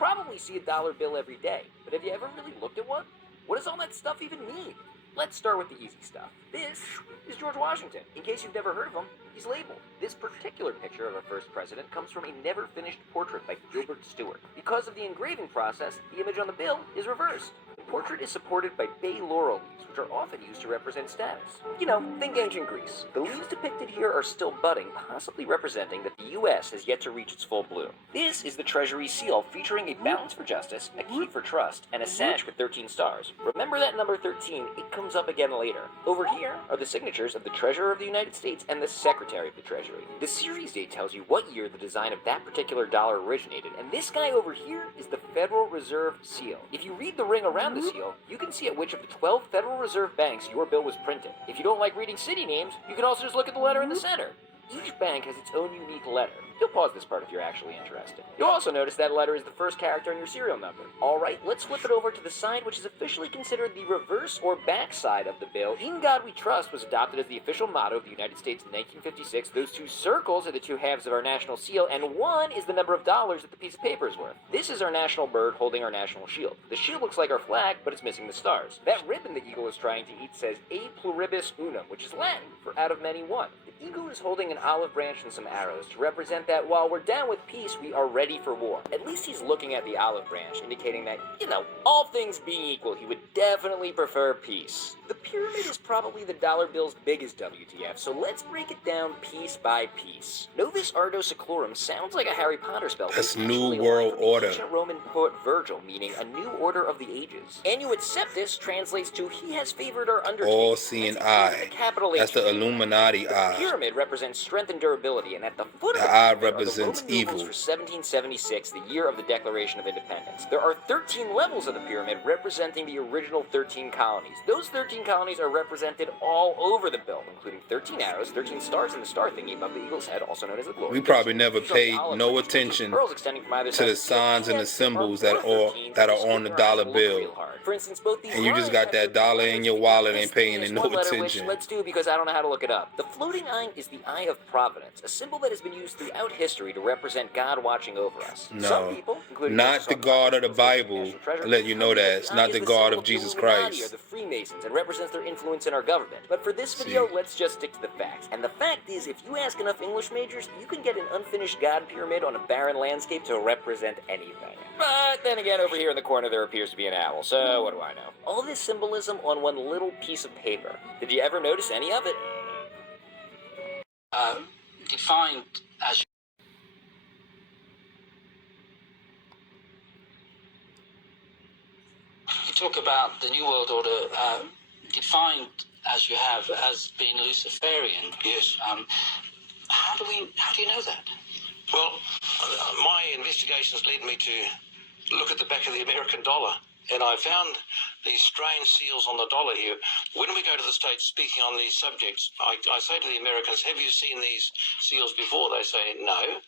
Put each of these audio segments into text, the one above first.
probably see a dollar bill every day, but have you ever really looked at one? What does all that stuff even mean? Let's start with the easy stuff. This is George Washington. In case you've never heard of him, he's labeled. This particular picture of our first president comes from a never-finished portrait by Gilbert Stuart. Because of the engraving process, the image on the bill is reversed. The portrait is supported by bay laurel leaves, which are often used to represent status. You know, think ancient Greece. The leaves depicted here are still budding, possibly representing that the U.S. has yet to reach its full bloom. This is the Treasury Seal, featuring a balance for justice, a key for trust, and a sash with 13 stars. Remember that number 13, it comes up again later. Over here are the signatures of the Treasurer of the United States and the Secretary of the Treasury. The series date tells you what year the design of that particular dollar originated, and this guy over here is the Federal Reserve Seal. If you read the ring around the seal, you can see at which of the 12 Federal Reserve banks your bill was printed. If you don't like reading city names, you can also just look at the letter in the center. Each bank has its own unique letter. You'll pause this part if you're actually interested. You'll also notice that letter is the first character in your serial number. Alright, let's flip it over to the side which is officially considered the reverse or back side of the bill. In God We Trust was adopted as the official motto of the United States in 1956. Those two circles are the two halves of our national seal, and one is the number of dollars that the piece of paper is worth. This is our national bird holding our national shield. The shield looks like our flag, but it's missing the stars. That ribbon the eagle is trying to eat says A pluribus unum, which is Latin for out of many one. The eagle is holding an olive branch and some arrows to represent that while we're down with peace, we are ready for war. At least he's looking at the olive branch, indicating that, you know, all things being equal, he would definitely prefer peace. The pyramid is probably the dollar bill's biggest WTF, so let's break it down piece by piece. Novus Ordo Seclorum sounds like a Harry Potter spell. That's New World Order. Ancient Roman poet Virgil, meaning a new order of the ages. Annuit Septis translates to he has favored our undertaking. All-seeing eye. That's the Illuminati eye. The pyramid represents strength and durability, and at the foot of the the eye pyramid represents are the Roman evil. numerals for 1776, the year of the Declaration of Independence. There are 13 levels of the pyramid representing the original 13 colonies. Those 13 colonies are represented all over the bill, including 13 arrows, 13 stars in the star thingy above the eagle's head, also known as the glory. We probably never paid no attention to the signs and the symbols that are on the dollar bill. For instance, both these And you just got that dollar in your wallet and paying it no attention. Let's do because I don't know how to look it up. The floating eye is the eye of providence, a symbol that has been used throughout history to represent God watching over us. No, some people, not the God of the Bible. I'll let you know that it's not the God of Jesus Christ. Or the Freemasons, and represents their influence in our government. But for this video, let's just stick to the facts. And the fact is, if you ask enough English majors, you can get an unfinished God pyramid on a barren landscape to represent anything. But then again, over here in the corner, there appears to be an owl, so what do I know? All this symbolism on one little piece of paper. Did you ever notice any of it? Defined as you talk about the New World Order, defined as you have as being Luciferian. Yes. How do you know that? Well, my investigations led me to look at the back of the American dollar, and I found these strange seals on the dollar here. When we go to the States speaking on these subjects, I say to the Americans, have you seen these seals before? They say, no.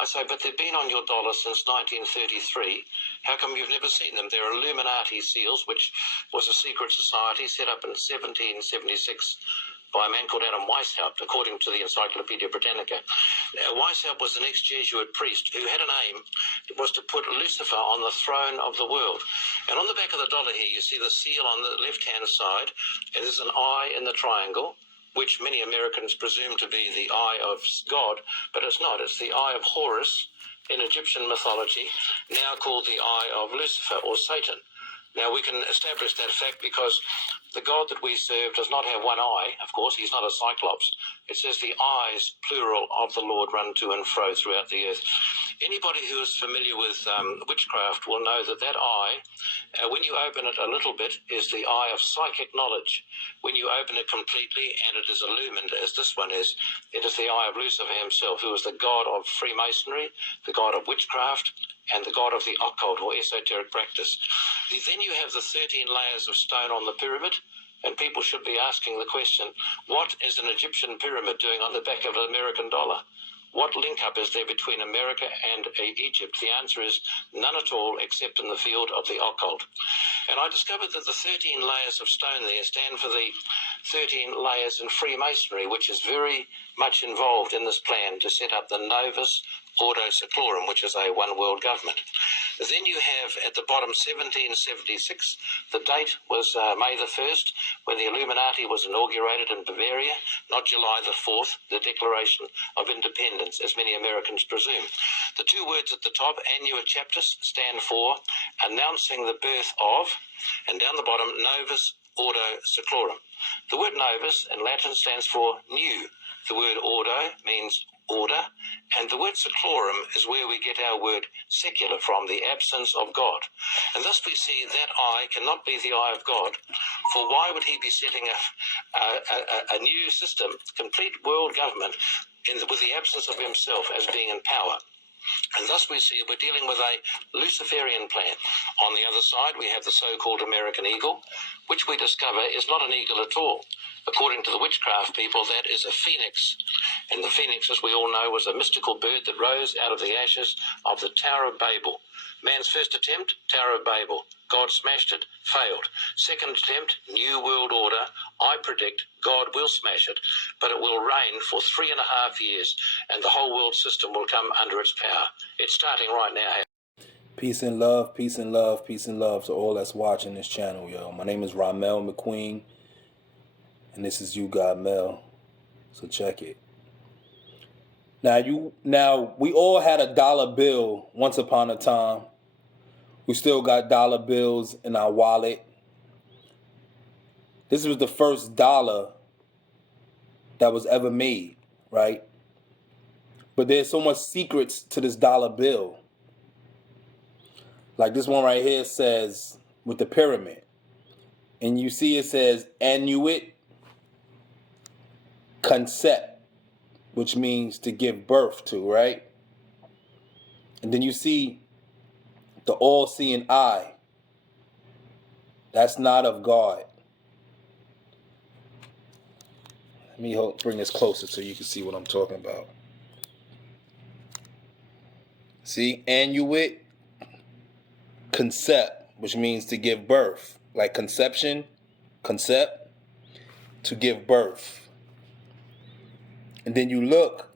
I say, but they've been on your dollar since 1933. How come you've never seen them? They're Illuminati Seals, which was a secret society set up in 1776 by a man called Adam Weishaupt, according to the Encyclopedia Britannica. Now, Weishaupt was an ex-Jesuit priest who had an aim. It was to put Lucifer on the throne of the world. And on the back of the dollar here, you see the seal on the left-hand side, and there's an eye in the triangle, which many Americans presume to be the eye of God, but it's not. It's the eye of Horus in Egyptian mythology, now called the eye of Lucifer or Satan. Now, we can establish that fact because the God that we serve does not have one eye. Of course, he's not a cyclops. It says the eyes, plural, of the Lord run to and fro throughout the earth. Anybody who is familiar with witchcraft will know that that eye, when you open it a little bit, is the eye of psychic knowledge. When you open it completely and it is illumined, as this one is, it is the eye of Lucifer himself, who is the god of Freemasonry, the god of witchcraft, and the god of the occult or esoteric practice. Then you have the 13 layers of stone on the pyramid, and people should be asking the question, what is an Egyptian pyramid doing on the back of an American dollar? What link-up is there between America and Egypt? The answer is none at all, except in the field of the occult. And I discovered that the 13 layers of stone there stand for the 13 layers in Freemasonry, which is very much involved in this plan to set up the Novus Ordo Seclorum, which is a one world government. Then you have at the bottom 1776. The date was May the 1st, when the Illuminati was inaugurated in Bavaria, not July the 4th, the Declaration of Independence, as many Americans presume. The two words at the top, Annual Chapters, stand for announcing the birth of, and down the bottom, Novus Ordo Seclorum. The word novus in Latin stands for new. The word ordo means order, and the word seclorum is where we get our word secular from, the absence of God. And thus we see that eye cannot be the eye of God, for why would he be setting a new system, complete world government, with the absence of himself as being in power? And thus we see we're dealing with a Luciferian plan. On the other side, we have the so-called American eagle, which we discover is not an eagle at all. According to the witchcraft people, that is a phoenix. And the phoenix, as we all know, was a mystical bird that rose out of the ashes of the Tower of Babel. Man's first attempt, Tower of Babel. God smashed it, failed. Second attempt, New World Order. I predict God will smash it, but it will reign for 3.5 years, and the whole world system will come under its power. It's starting right now. Peace and love, peace and love, peace and love to all that's watching this channel, yo. My name is Rha'mel McQueen, and this is You Got Mel. So check it. Now we all had a dollar bill once upon a time. We still got dollar bills in our wallet. This was the first dollar that was ever made, right? But there's so much secrets to this dollar bill. Like this one right here says, with the pyramid. And you see it says annuit concept, which means to give birth to, right? And then you see the all-seeing eye. That's not of God. Let me bring this closer so you can see what I'm talking about. See, annuit concept, which means to give birth. Like conception, concept, to give birth. And then you look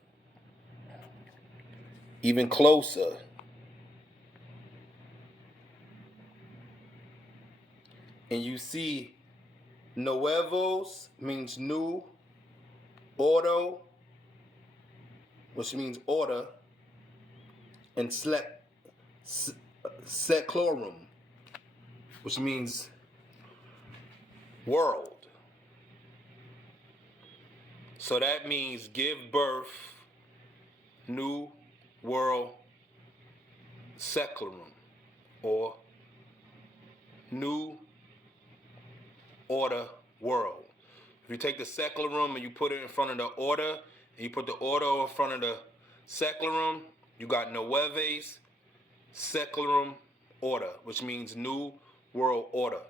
even closer. And you see nuevos means new, ordo, which means order, and seclorum, which means world. So that means give birth, new world, seclorum, or new order world. If you take the seclorum and you put it in front of the order, and you put the order in front of the seclorum, you got nueves, seclorum, order, which means new world order.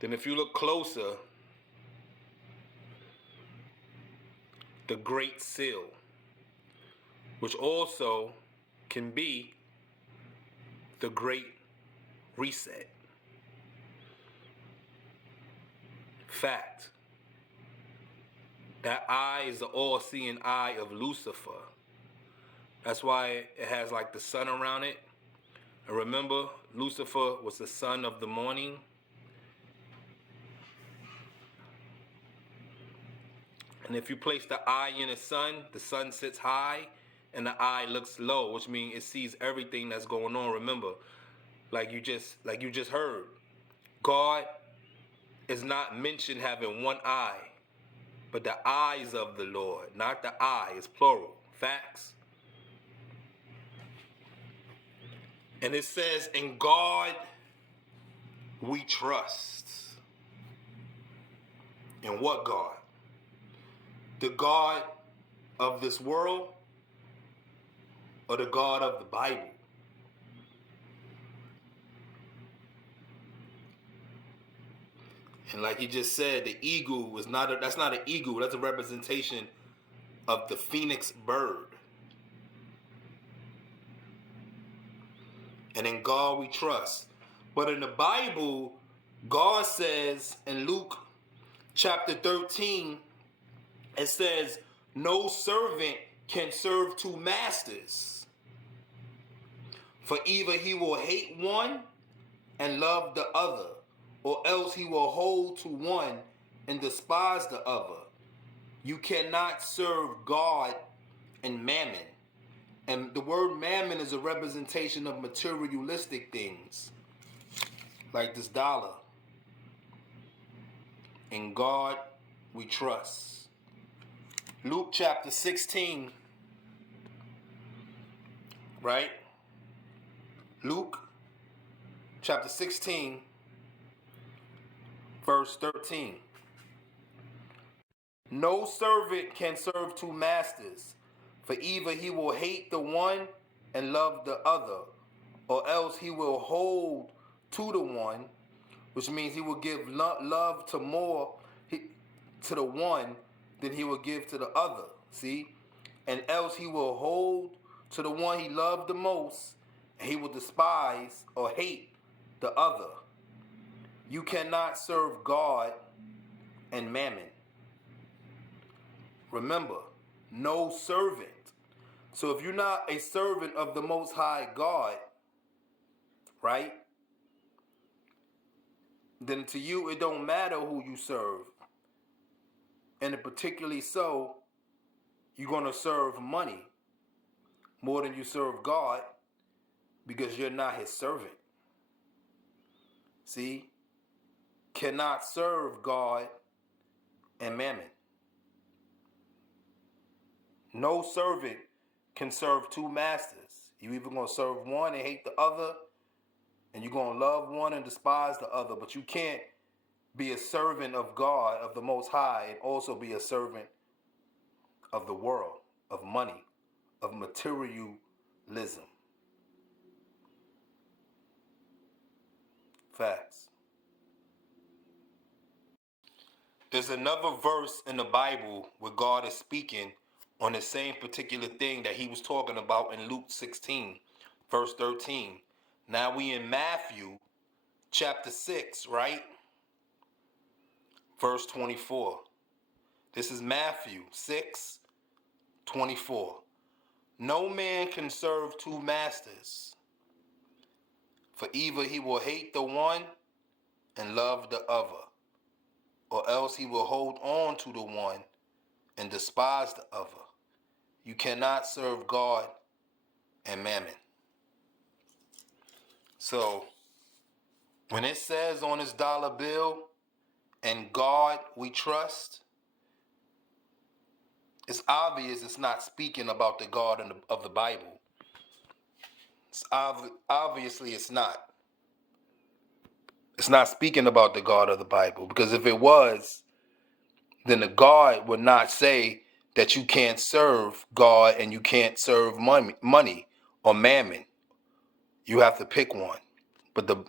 Then if you look closer, the Great Seal, which also can be the Great Reset. Fact. That eye is the all-seeing eye of Lucifer. That's why it has like the sun around it. And remember, Lucifer was the son of the morning. And if you place the eye in the sun sits high and the eye looks low, which means it sees everything that's going on. Remember, like you just heard, God is not mentioned having one eye, but the eyes of the Lord, not the eye, is plural. Facts. And it says, in God we trust. In what God? The God of this world or the God of the Bible? And like he just said, the eagle was that's not an eagle, that's a representation of the phoenix bird. And in God we trust. But in the Bible, God says in Luke chapter 13, it says, no servant can serve two masters. For either he will hate one and love the other, or else he will hold to one and despise the other. You cannot serve God and mammon. And the word mammon is a representation of materialistic things, like this dollar. In God we trust. Luke chapter 16, right? Luke chapter 16, verse 13. No servant can serve two masters, for either he will hate the one and love the other, or else he will hold to the one, which means he will give love to to the one than he will give to the other. See? And else he will hold to the one he loved the most, and he will despise or hate the other. You cannot serve God and mammon. Remember, no servant. So if you're not a servant of the Most High God, right? Then to you, it don't matter who you serve. And particularly so, you're going to serve money more than you serve God because you're not his servant. See? Cannot serve God and mammon. No servant can serve two masters. You either going to serve one and hate the other, and you're going to love one and despise the other. But you can't be a servant of God, of the Most High, and also be a servant of the world, of money, of materialism. Facts. There's another verse in the Bible where God is speaking on the same particular thing that he was talking about in Luke 16, verse 13. Now we in Matthew chapter 6, right? Verse 24. This is Matthew 6, 24. No man can serve two masters, for either he will hate the one and love the other, or else he will hold on to the one and despise the other. You cannot serve God and mammon. So, when it says on this dollar bill, "In God we trust," it's obvious it's not speaking about the God of the Bible. Obviously it's not. It's not speaking about the God of the Bible, because if it was, then the God would not say that you can't serve God and you can't serve money or mammon. You have to pick one. But the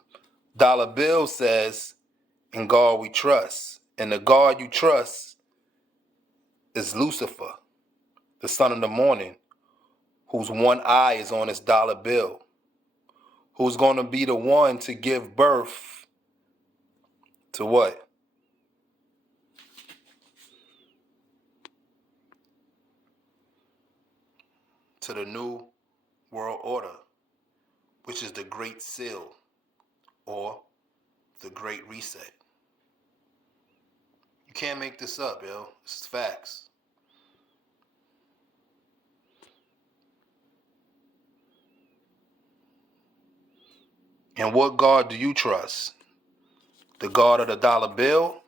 dollar bill says, "In God we trust." And the God you trust is Lucifer, the son of the morning, whose one eye is on this dollar bill, who's going to be the one to give birth to what? To the new world order, which is the Great Seal or the Great Reset. You can't make this up, yo. This is facts. And what God do you trust? The God of the dollar bill?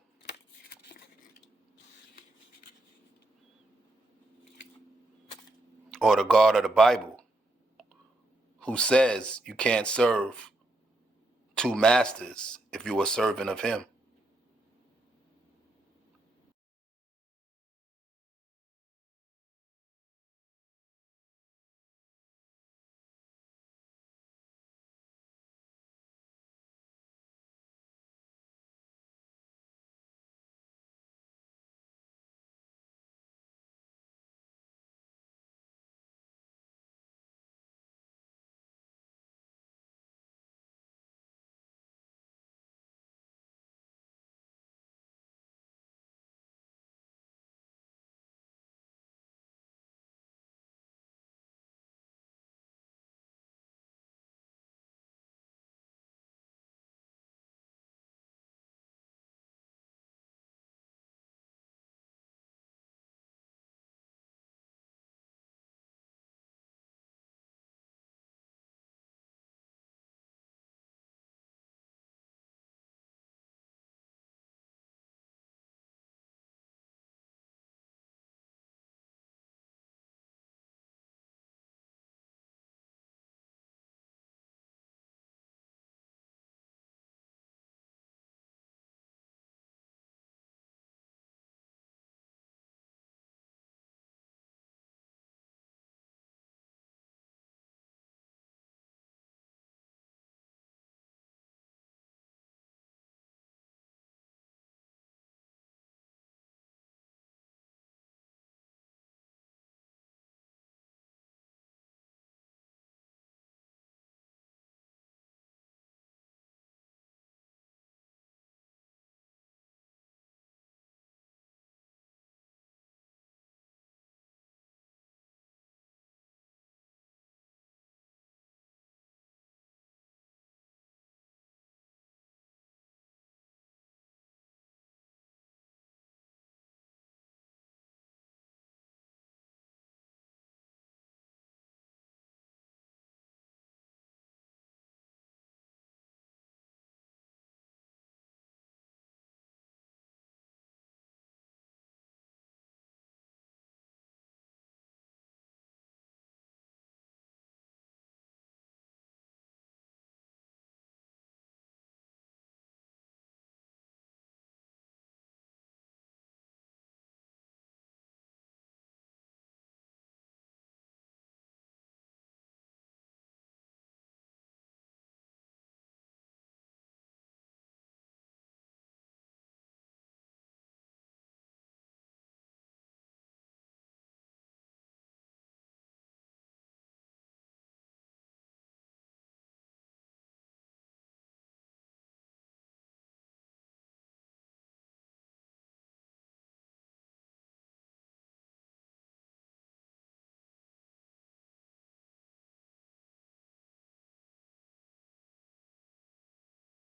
Or the God of the Bible, who says you can't serve two masters if you're a servant of him?